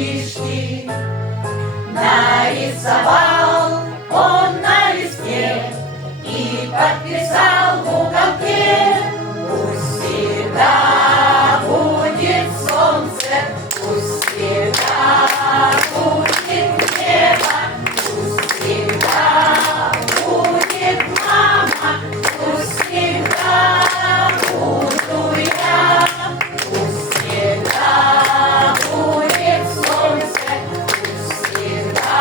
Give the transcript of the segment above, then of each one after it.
мальчишки. Нарисовал он на листе и подписал в уголке: пусть всегда будет солнце, пусть всегда будет небо, пусть всегда будет мама, пусть всегда буду я, пусть всегда будет солнце, пусть всегда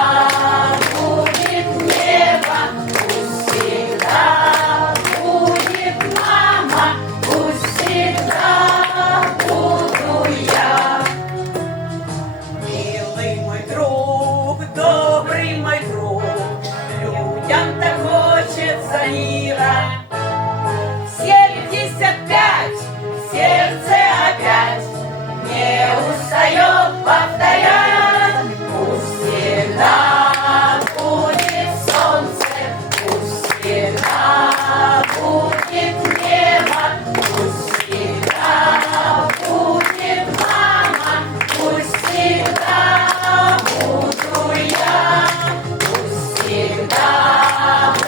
будет небо, пусть всегда будет мама, пусть всегда буду я. Милый мой друг, добрый мой друг, людям так хочется мира. 75, сердце опять не устает повторять: пусть всегда будет солнце, пусть всегда будет небо, пусть всегда будет мама, пусть всегда буду я, пусть всегда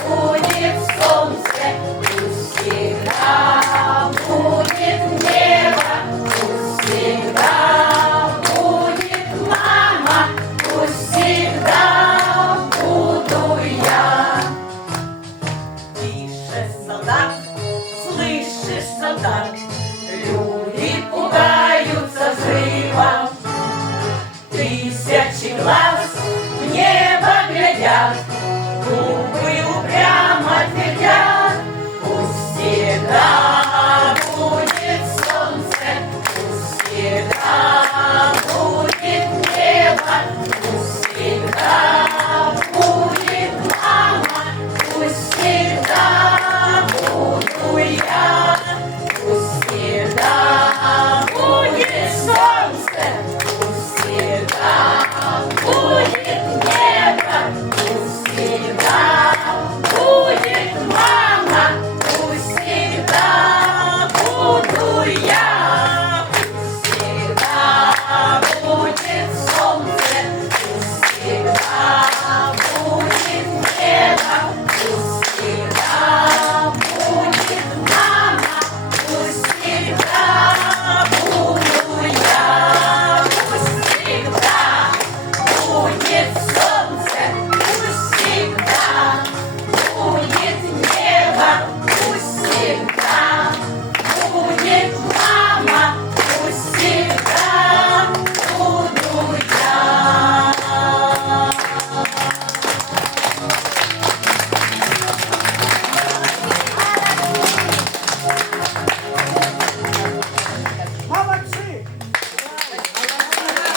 будет солнце, пусть всегда будет небо, пусть всегда будет мама, пусть всегда буду я. Тише, солдат, слышишь, солдат, люди пугаются взрывом. Тысячи глаз в небо глядят, губы упрямо твердят: пусть всегда будет солнце, пусть всегда будет небо,